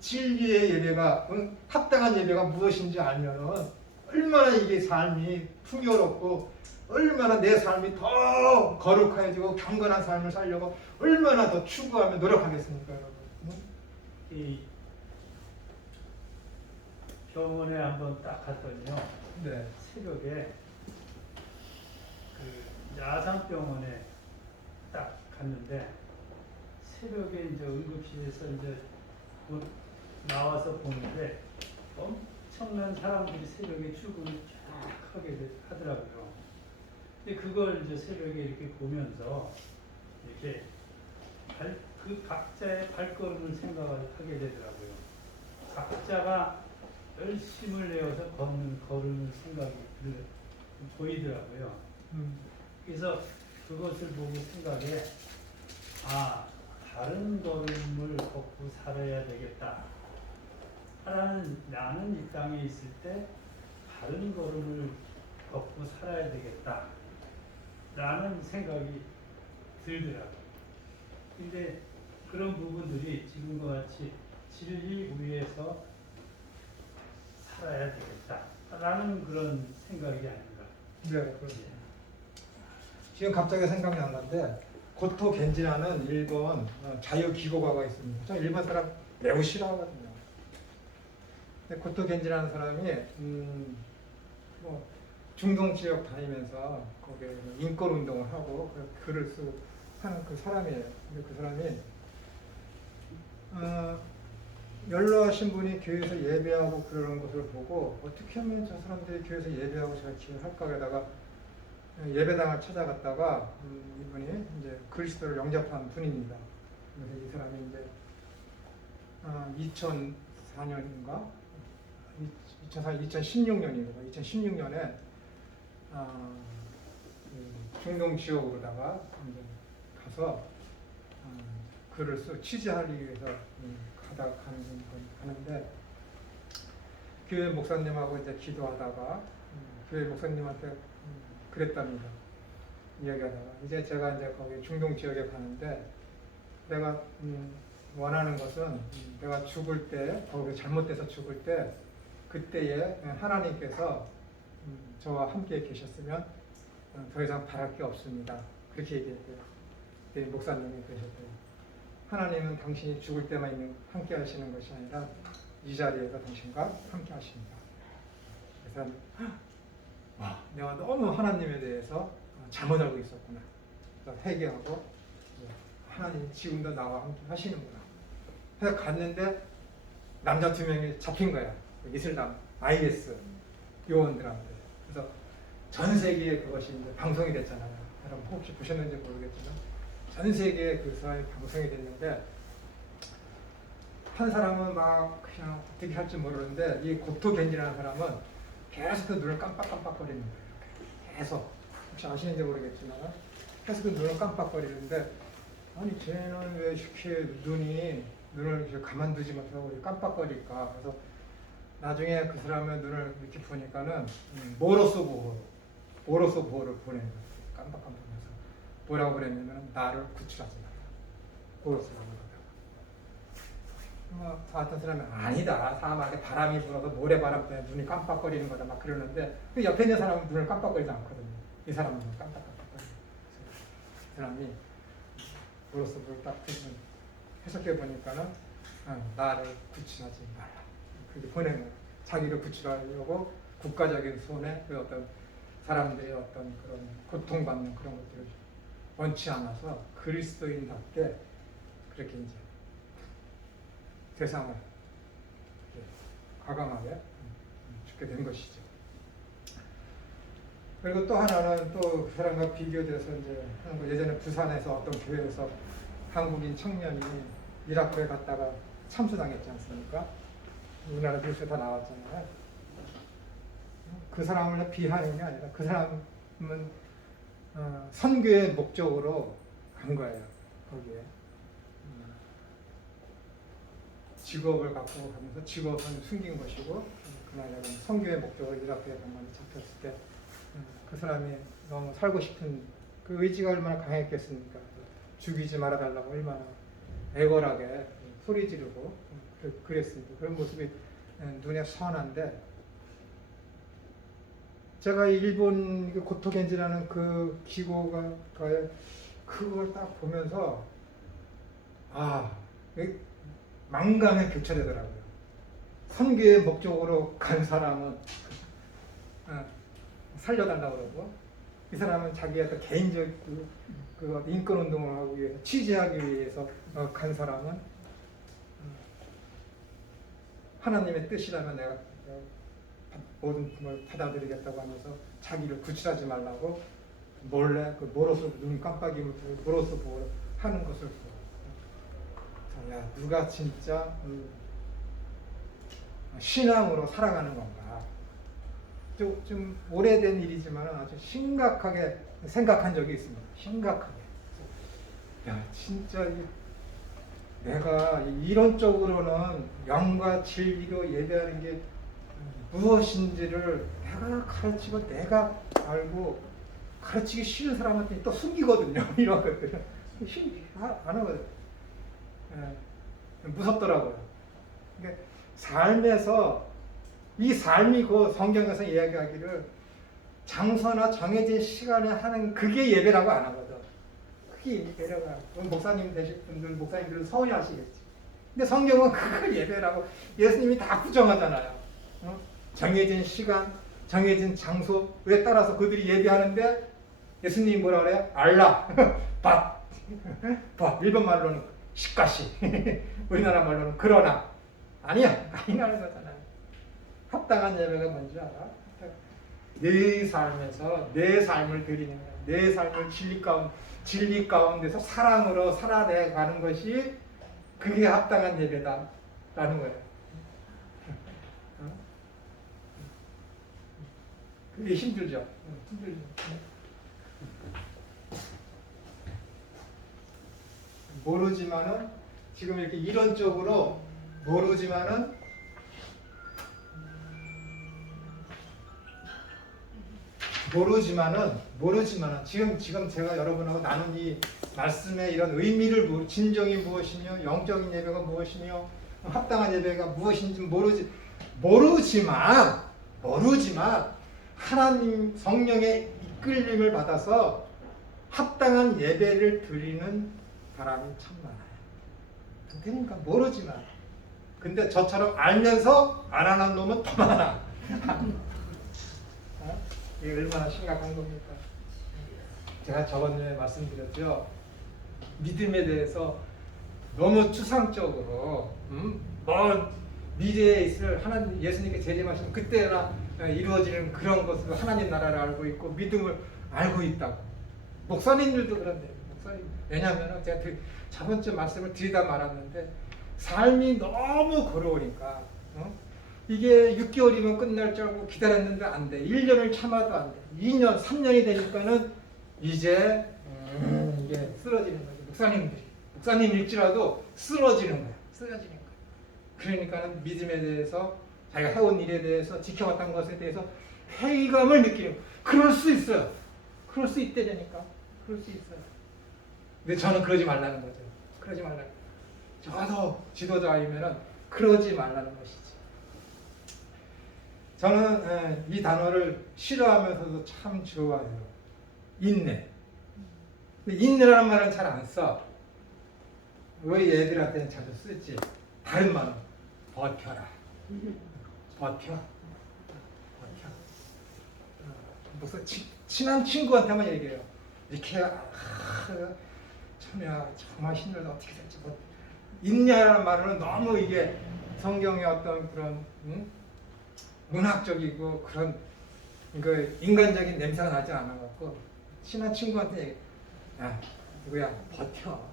진리의 예배가, 합당한 예배가 무엇인지 알면은 얼마나 이게 삶이 풍요롭고 얼마나 내 삶이 더 거룩해지고 경건한 삶을 살려고 얼마나 더 추구하며 노력하겠습니까, 여러분. 이 병원에 한번 딱 갔더니요. 네. 새벽에 그 야상병원에 딱 갔는데 새벽에 이제 응급실에서 이제 곧 나와서 보는데 엄청난 사람들이 새벽에 출근을 쫙 하게 하더라고요. 근데 그걸 이제 새벽에 이렇게 보면서 이렇게 그 각자의 발걸음을 생각을 하게 되더라고요. 각자가 열심을 내어서 걷는 걸음을 생각이 보이더라고요. 그래서 그것을 보고 생각에 다른 걸음을 걷고 살아야 되겠다. 나는 이 땅에 있을 때 다른 걸음을 걷고 살아야 되겠다. 라는 생각이 들더라고요. 근데 그런 부분들이 지금과 같이 진리 위에서 살아야 되겠다. 라는 그런 생각이 아닌가. 네, 그렇죠. 지금 갑자기 생각이 난 건데 고토 겐지라는 일본 자유기고가가 있습니다. 저 일본 사람 매우 싫어하거든요. 근데 고토 겐지라는 사람이 뭐 중동 지역 다니면서 거기에 인권 운동을 하고 글을 쓰고 하는 그 사람이에요. 근데 그 사람이 연로하신 분이 교회에서 예배하고 그러는 것을 보고 어떻게 하면 저 사람들이 교회에서 예배하고 잘 기억할까 하다가 예배당을 찾아갔다가 이분이 이제 그리스도를 영접한 분입니다. 그래서 이 사람이 이제 2004년인가 2016년입니다. 2016년에 중동 지역으로다가 이제 가서 글을 취재하기 위해서 가는데 교회 목사님하고 이제 기도하다가 교회 목사님한테 그랬답니다. 이야기하다가 이제 제가 이제 거기 중동 지역에 가는데 내가 원하는 것은 내가 죽을 때 거기 잘못돼서 죽을 때 그때에 하나님께서 저와 함께 계셨으면 더 이상 바랄 게 없습니다. 그렇게 얘기했대요. 그때 목사님이 그러셨대요. 하나님은 당신이 죽을 때만 함께 하시는 것이 아니라 이 자리에서 당신과 함께 하십니다. 그래서 내가 너무 하나님에 대해서 잘못 알고 있었구나. 그래서 회개하고 하나님 지금도 나와 함께 하시는구나. 그래서 갔는데 남자 2명이 잡힌 거야. 이슬람 IS 요원들한테. 그래서 전 세계에 그것이 이제 방송이 됐잖아요. 여러분 혹시 보셨는지 모르겠지만 전 세계에 그 사람이 방송이 됐는데 한 사람은 막 그냥 어떻게 할지 모르는데 이 고토 겐지라는 사람은 계속 그 눈을 깜빡깜빡거리는 거예요. 계속 혹시 아시는지 모르겠지만 계속 그 눈을 깜빡거리는데 아니 쟤는 왜 이렇게 눈을 이렇게 가만두지 못하고 깜빡거릴까. 그래서 나중에 그 사람의 눈을 이렇게 보니까는 모로스 보호를 보내는 거예요. 깜빡깜빡해서 뭐라고 그랬냐면 나를 구출하지 마라. 모로스 보호를. 어떤 사람은 아니다. 사람한테 바람이 불어서 모래바람 때문에 눈이 깜빡거리는 거다 막 그러는데 그 옆에 있는 사람은 눈을 깜빡거리지 않거든요. 이 사람은 깜빡깜빡거리고 그 사람이 모로스 보호를 딱 해석해 보니까는 나를 구출하지 말라. 그렇게 보내는 거예요. 자기를 구출하려고 국가적인 손에 그 어떤 사람들이 어떤 그런 고통받는 그런 것들을 원치 않아서 그리스도인답게 그렇게 이제 세상을 과감하게 죽게 된 것이죠. 그리고 또 하나는 또 그 사람과 비교돼서 이제 하는 거, 예전에 부산에서 어떤 교회에서 한국인 청년이 이라크에 갔다가 참수당했지 않습니까? 우리나라 뉴스에 다 나왔잖아요. 그 사람을 비하하는 게 아니라 그 사람은 선교의 목적으로 간 거예요. 거기에 직업을 갖고 가면서 직업은 숨긴 것이고 그날 선교의 목적으로 이라크에 가면 잡혔을 때 그 사람이 너무 살고 싶은 그 의지가 얼마나 강했겠습니까? 죽이지 말아달라고 얼마나 애걸하게 소리 지르고 그랬습니다. 그런 모습이 눈에 선한데, 제가 일본 고토겐지라는 그 기고가에 그걸 딱 보면서 망감에 교차되더라고요. 선교의 목적으로 간 사람은 살려달라고 그러고, 이 사람은 자기의 어떤 개인적 그 인권운동을 하기 위해서, 취재하기 위해서 간 사람은 하나님의 뜻이라면 내가 모든 걸 받아들이겠다고 하면서 자기를 구출하지 말라고 몰래 그 모로스 눈 깜빡이면 모로스 보고 하는 것을 보고, 야, 누가 진짜 신앙으로 살아가는 건가? 좀 오래된 일이지만 아주 심각하게 생각한 적이 있습니다. 심각하게. 야, 진짜 내가 이론적으로는 영과 진리로 예배하는 게 무엇인지를 내가 가르치고 내가 알고 가르치기 싫은 사람한테 또 숨기거든요. 이런 것들은 안 하거든요. 무섭더라고요. 그러니까 삶에서 이 삶이 그 성경에서 이야기하기를 장소나 정해진 시간에 하는 그게 예배라고 안 하거든. 그게 예배라고. 목사님 되실 분들, 목사님들은 서운해하시겠지. 근데 성경은 그걸 예배라고 예수님이 다 부정하잖아요. 정해진 시간, 정해진 장소에 따라서 그들이 예배하는데 예수님이 뭐라 그래요? 알라, 밥. 일본 말로는 시까시, 우리나라 말로는 그러나. 아니야, 아니라는 거잖아요. 합당한 예배가 뭔지 알아? 내 삶에서 내 삶을 드리는 거야. 내 삶을 진리 가운데서 사랑으로 살아내가는 것이 그게 합당한 예배다라는 거예요. 그게 힘들죠. 힘들죠. 모르지만은 지금 이렇게 이론적으로 모르지만은 지금 제가 여러분하고 나눈 이 말씀의 이런 의미를 진정이 무엇이며 영적인 예배가 무엇이며 합당한 예배가 무엇인지 모르지만 하나님 성령의 이끌림을 받아서 합당한 예배를 드리는 사람이 참 많아요. 그러니까 모르지만, 근데 저처럼 알면서 안 하는 놈은 더 많아. 이게 얼마나 심각한 겁니까? 제가 저번에 말씀드렸죠. 믿음에 대해서 너무 추상적으로 먼 미래에 있을 하나님, 예수님께 재림하시면 그때나 이루어지는 그런 것으로 하나님 나라를 알고 있고 믿음을 알고 있다고. 목사님들도 그런데, 왜냐하면 제가 저번 주 말씀을 드리다 말았는데 삶이 너무 걸어오니까 이게 6개월이면 끝날 줄 알고 기다렸는데 안 돼. 1년을 참아도 안 돼. 2년, 3년이 되니까는 이제 이게 쓰러지는 거죠. 목사님일지라도 쓰러지는 거야. 그러니까는 믿음에 대해서, 자기가 해온 일에 대해서, 지켜왔던 것에 대해서 회의감을 느끼는 거야. 그럴 수 있어요. 그럴 수 있대니까. 그럴 수 있어요. 근데 저는 그러지 말라는 거죠. 그러지 말라는 거죠. 저도 지도자이면은 그러지 말라는 것이지. 저는 이 단어를 싫어하면서도 참 좋아해요. 인내. 근데 인내라는 말은 잘 안 써. 왜 애들한테는 자주 쓰지? 다른 말은 버텨라. 버텨. 무슨 친한 친구한테만 얘기해요. 이렇게 참야 정말 힘들다 어떻게 될지 뭐 있냐라는 말은 너무 이게 성경의 어떤 그런 문학적이고 그런 그 인간적인 냄새가 나지 않아 갖고 친한 친구한테 얘기, 야 누구야 버텨.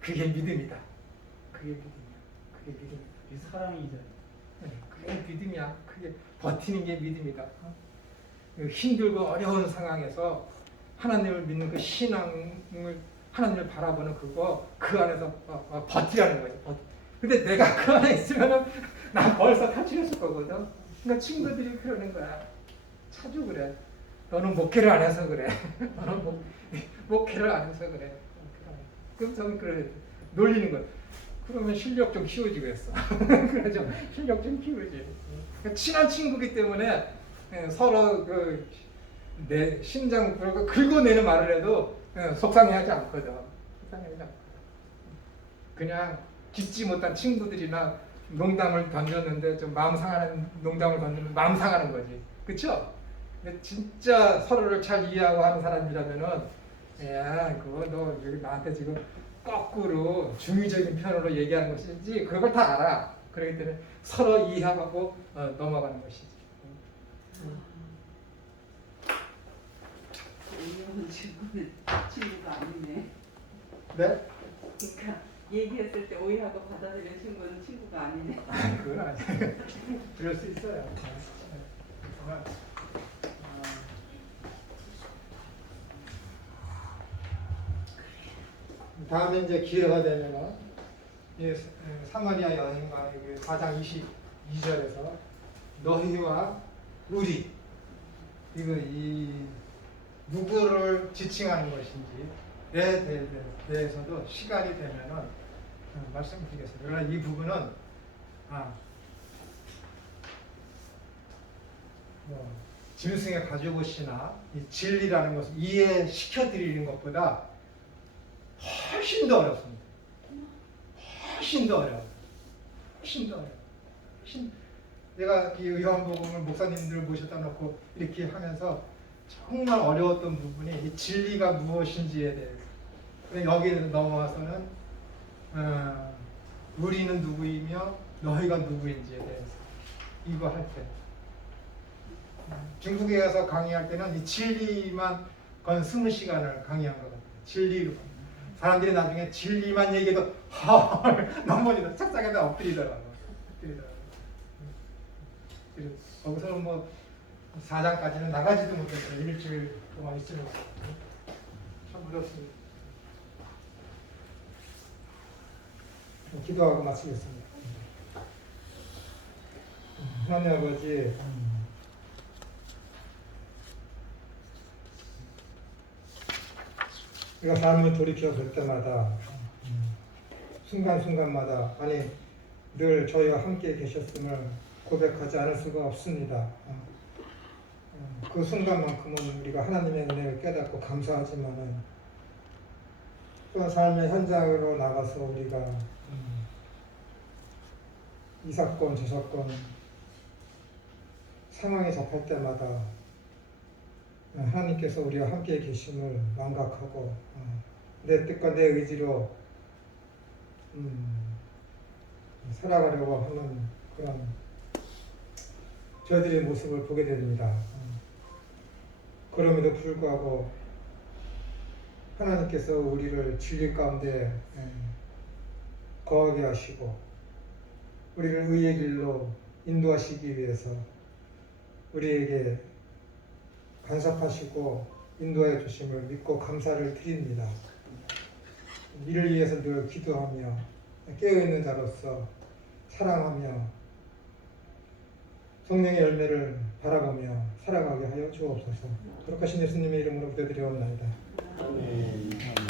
그게 믿음이다. 그게 믿음이야. 이 사랑이죠. 그게 믿음이야. 그게 버티는 게 믿음이다. 힘들고 어려운 상황에서 하나님을 믿는 그 신앙을 하나님을 바라보는 그거 그 안에서 버티라는 거죠. 근데 내가 그 안에 있으면은 나 벌써 탈출했을 거거든. 그러니까 친구들이 그러는 거야. 자주 그래. 너는 목회를 안 해서 그래. 너는 목회를 안 해서 그래. 그럼 저는 그래 놀리는 거야. 그러면 실력 좀 키워지겠어. 그래서 실력 좀 키우지. 친한 친구기 때문에 서로 내 심장 긁어내는 말을 해도 속상해하지 않거든. 그냥 깊지 못한 친구들이나 농담을 던졌는데 좀 마음 상하는 농담을 던지면 마음 상하는 거지. 그렇죠? 근데 진짜 서로를 잘 이해하고 하는 사람이라면은 야 그거 너 여기 나한테 지금 거꾸로 중의적인 편으로 얘기하는 것이지 그걸 다 알아. 그렇기 때문에 서로 이해하고 넘어가는 것이지. 오해하는 친구는 친구가 아니네. 네? 그러니까 얘기했을 때 오해하고 받아들이는 친구는 친구가 아니네. 그건 아니에요. 그럴 수 있어요. 다음에 이제 기회가 되면은 이 사마리아 여인과 4장 22절에서 너희와 우리 이 누구를 지칭하는 것인지에 대해서도 시간이 되면은 말씀드리겠습니다. 그러나 이 부분은 짐승의 가죽옷이나 이 진리라는 것을 이해시켜 드리는 것보다 훨씬 더 어렵습니다. 훨씬 더 어려워요. 내가 이 요한복음을 목사님들을 모셔다 놓고 이렇게 하면서 정말 어려웠던 부분이 이 진리가 무엇인지에 대해서. 근데 여기에 넘어와서는 우리는 누구이며 너희가 누구인지에 대해서 이거 할 때. 중국에 가서 강의할 때는 이 진리만 건 20시간을 강의한 것 같아요. 진리로. 사람들이 나중에 진리만 얘기해도 넘어지다 책상에다 엎드리더라고요. 거기서는 뭐 4장까지는 나가지도 못했어요. 일주일 동안 있으면서. 참 어렵습니다. 기도하고 마치겠습니다. 하나님 아버지, 우리가 삶을 돌이켜 볼 때마다 순간순간마다 늘 저희와 함께 계셨음을 고백하지 않을 수가 없습니다. 그 순간만큼은 우리가 하나님의 은혜를 깨닫고 감사하지만은 또 삶의 현장으로 나가서 우리가 이 사건 저 사건 상황에 접할 때마다 하나님께서 우리와 함께 계심을 망각하고 내 뜻과 내 의지로 살아가려고 하는 그런 저희들의 모습을 보게 됩니다. 그럼에도 불구하고 하나님께서 우리를 진리 가운데 거하게 하시고 우리를 의의 길로 인도하시기 위해서 우리에게 간섭하시고 인도해 주심을 믿고 감사를 드립니다. 이를 위해서 늘 기도하며 깨어있는 자로서 사랑하며 성령의 열매를 바라보며 살아가게 하여 주옵소서. 거룩하신 예수님의 이름으로 기도드리옵나이다. 아멘.